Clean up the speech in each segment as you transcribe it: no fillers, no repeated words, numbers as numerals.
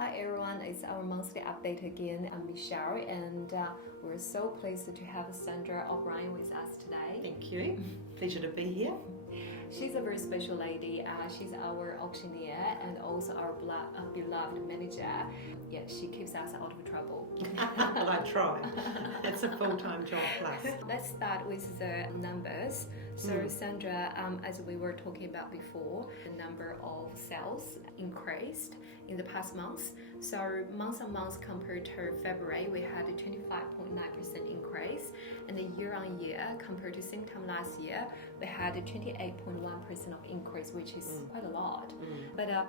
Hi everyone, it's our monthly update again. I'm Michelle and we're so pleased to have Sandra O'Brien with us today. Thank you. Pleasure to be here. She's a very special lady. She's our auctioneer and also our beloved manager. Yeah, she keeps us out of trouble. Well, I try. It's a full-time job plus. Let's start with the numbers. So Sandra, as we were talking about before, the number of sales increased in the past months. So month on month compared to February, we had a 25.9% increase, and the year on year compared to same time last year, we had a 28.1% of increase, which is quite a lot. But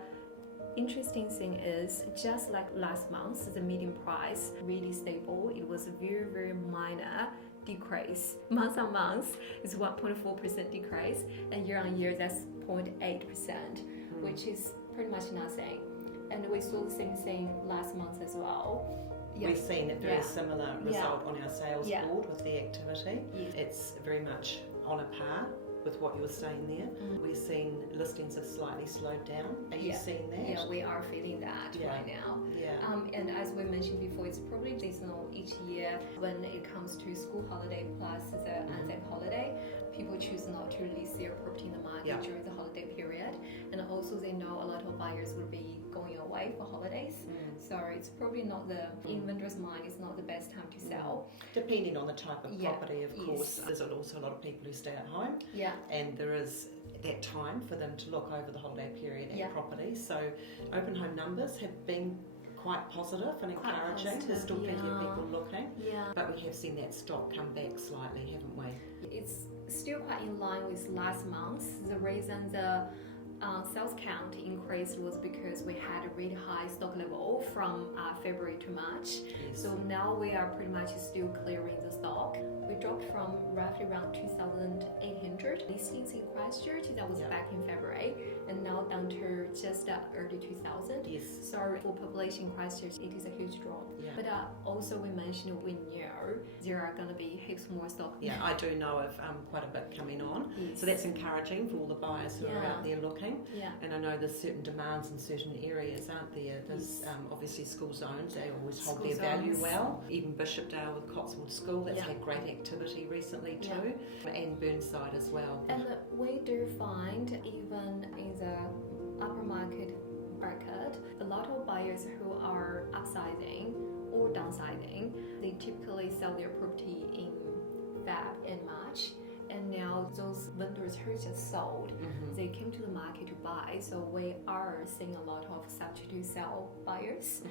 interesting thing is, just like last month, the median price really stable. It was a very, very minor decrease. Month on month is 1.4% decrease, and year on year that's 0.8%, which is pretty much nothing. And we saw the same thing last month as well. We've seen a very similar result on our sales board with the activity. It's very much on a par with what you were saying there. We're seeing listings have slightly slowed down. Are you seeing that? Yeah, we are feeling that right now. And as we mentioned before, it's probably seasonal each year when it comes to school holiday plus the Anzac holiday. People choose not to list their property in the market during the holiday period, and also they know a lot of buyers will be going away for holidays, so it's probably not the inventor's mind is not the best time to sell. Depending on the type of property, of course. There's also a lot of people who stay at home, and there is that time for them to look over the holiday period at property. So open home numbers have been quite positive and encouraging. There's still plenty of people looking, but we have seen that stock come back slightly, haven't we? It's still quite in line with last month. The reason the sales count increased was because we had a really high stock level from February to March. So now we are pretty much still clearing the stock. We dropped from roughly around 2,800 listings in Christchurch. That was back in February, and now down to just early 2,000. So for population in Christchurch, it is a huge drop. But also we mentioned we know there are going to be heaps more stock. I do know of quite a bit coming on. So that's encouraging for all the buyers who are out there looking. And I know there's certain demands in certain areas, aren't there? There's obviously school zones, they always hold their value well. Even Bishopdale with Cotswold School, that's had great activity recently too, and Burnside as well. And we do find even in the upper market bracket, a lot of buyers who are upsizing or downsizing, they typically sell their property in Feb and March. And now those vendors who just sold, they came to the market to buy. So we are seeing a lot of substitute sell buyers.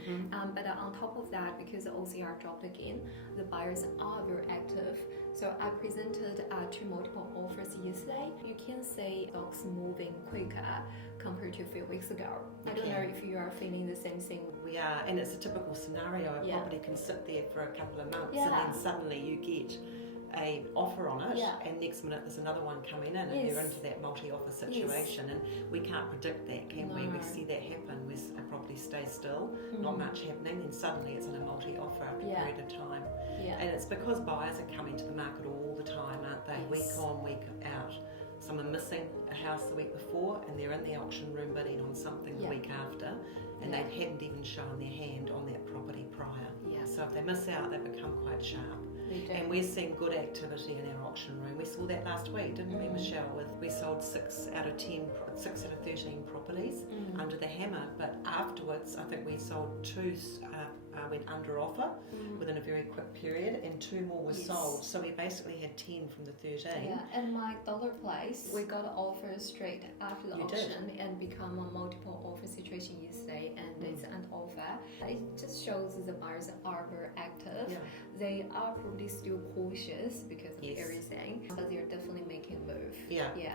But on top of that, because the OCR dropped again, the buyers are very active. So I presented two multiple offers yesterday. You can see stocks moving quicker compared to a few weeks ago. I don't know if you are feeling the same thing. We are, and it's a typical scenario. A property can sit there for a couple of months and then suddenly you get a offer on it, and next minute there's another one coming in, and you're into that multi-offer situation, and we can't predict that, can we? We see that happen where a property stays still, not much happening, and suddenly it's in a multi-offer period of time. And it's because buyers are coming to the market all the time, aren't they? Week on, week out. Some are missing a house the week before and they're in the auction room bidding on something the week after, and they hadn't even shown their hand on that property prior. So if they miss out, they become quite sharp. And we're seeing good activity in our auction room. We saw that last week, didn't we, Michelle? We sold 6 out of 13 properties under the hammer. But afterwards, I think we sold 2 went under offer within a very quick period, and 2 more were sold. So we basically had 10 from the 13. And my dollar place, we got an offer straight after the auction and become a multiple offer situation yesterday, and it's an offer. It just shows that the buyers are very active. They are probably still cautious because of everything, but they're definitely making a move.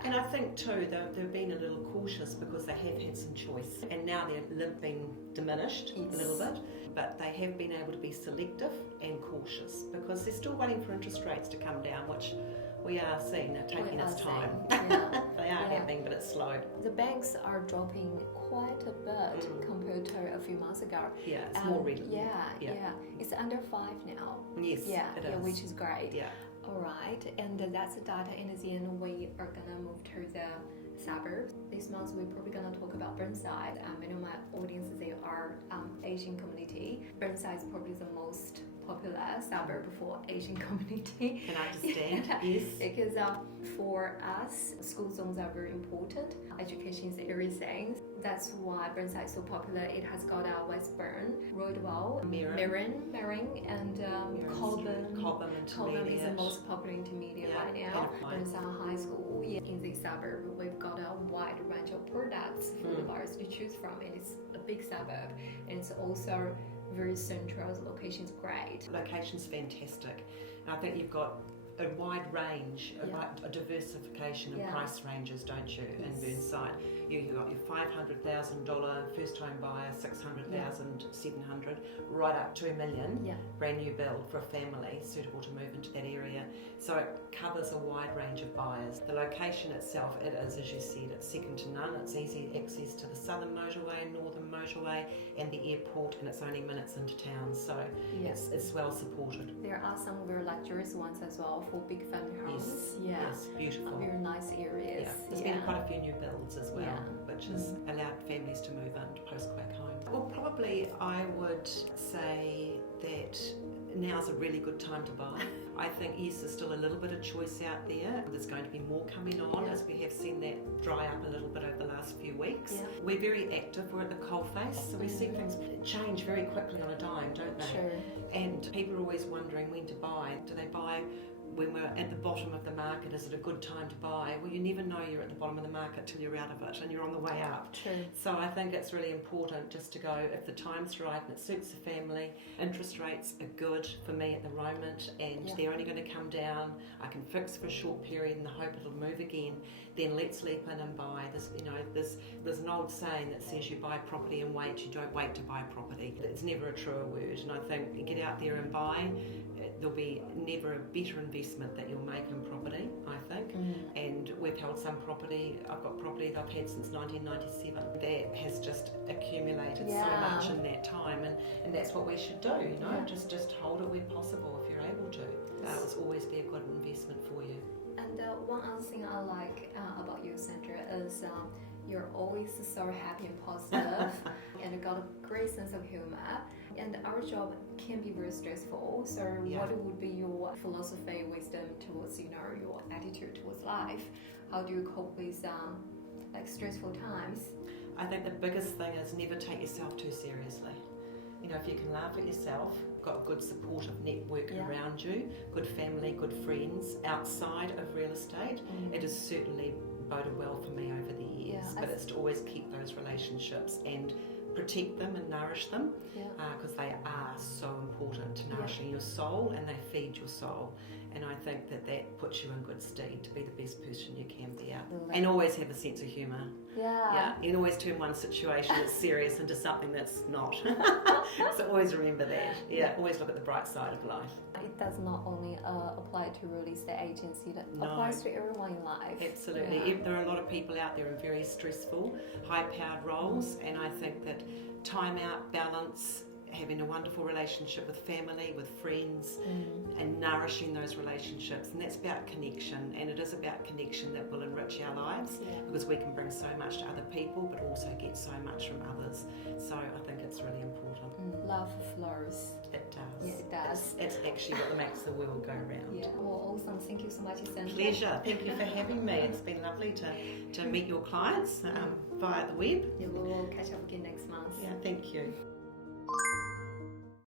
And I think too they've been a little cautious because they have had some choice, and now they're being diminished a little bit, but they have been able to be selective and cautious because they're still waiting for interest rates to come down, which we are seeing are taking its time. They are happening, but it's slow. The banks are dropping quite a bit compared to a few months ago. It's more readily. It's under 5 now. Yes, it is. Which is great. All right, and that's the data, and then we are gonna move to the suburbs. This month we're probably going to talk about Burnside. I know my audience, they are Asian community. Burnside is probably the most popular suburb for Asian community. Can I understand? Yes. Because for us, school zones are very important. Education is everything. That's why Burnside is so popular. It has got Westburn, Roydwell, Mirren, and Cobham is the most popular intermediate right now. Burnside High School in this suburb, we've got a wide range of products for the buyers to choose from, and it's a big suburb, and it's also very central. The location's great. Location's fantastic. And I think you've got a wide range, a diversification of price ranges, don't you, in Burnside? You've got your $500,000 first home buyer, $600,000, $700,000, right up to $1 million, brand new build for a family suitable to move into that area. So it covers a wide range of buyers. The location itself, it is, as you said, it's second to none. It's easy access to the southern motorway, northern motorway, and the airport, and it's only minutes into town, so it's well supported. There are some very luxurious ones as well for big family homes. Yes, beautiful. Very nice areas. Yeah. There's been quite a few new builds as well, which has allowed families to move into post-quake homes. Well, probably I would say that now's a really good time to buy. I think, yes, there's still a little bit of choice out there. There's going to be more coming on as we have seen that dry up a little bit over the last few weeks. We're very active, we're at the coalface, so we see things change very quickly on a dime, don't they? Sure. And people are always wondering when to buy. Do they buy when we're at the bottom of the market? Is it a good time to buy? Well, you never know you're at the bottom of the market till you're out of it and you're on the way up. True. So I think it's really important just to go, if the time's right and it suits the family, interest rates are good for me at the moment, and they're only going to come down. I can fix for a short period and hope it'll move again. Then let's leap in and buy. There's an old saying that says you buy property and wait, you don't wait to buy property. It's never a truer word, and I think you get out there and buy. There'll be never a better investment that you'll make in property, I think. And we've held some property. I've got property that I've had since 1997 that has just accumulated so much in that time, and that's what we should do, just hold it where possible if you're able to. It's always be a good investment for you. And one other thing I like about you, Sandra, is you're always so happy and positive and you got a great sense of humor. And our job can be very stressful. So what would be your philosophy, wisdom towards, your attitude towards life? How do you cope with stressful times? I think the biggest thing is never take yourself too seriously. If you can laugh at yourself, got a good supportive network around you, good family, good friends outside of real estate, it has certainly boded well for me over the years. But it's to always keep those relationships and protect them and nourish them, because they are so important to nourishing your soul, and they feed your soul. And I think that puts you in good stead to be the best person you can be out. And always have a sense of humour. And always turn one situation that's serious into something that's not. So always remember that. Always look at the bright side of life. It does not only apply to real estate agency, that applies to everyone in life. Absolutely. There are a lot of people out there in very stressful, high-powered roles, and I think that time out, balance, having a wonderful relationship with family, with friends, and nourishing those relationships. And that's about connection, and it is about connection that will enrich our lives, because we can bring so much to other people, but also get so much from others. So I think it's really important. Love flows. It does. Yeah, it does. It's actually what makes the world go round. Well, awesome. Thank you so much, Sandra. Pleasure. Thank you for having me. It's been lovely to meet your clients via the web. We will catch up again next month. Thank you.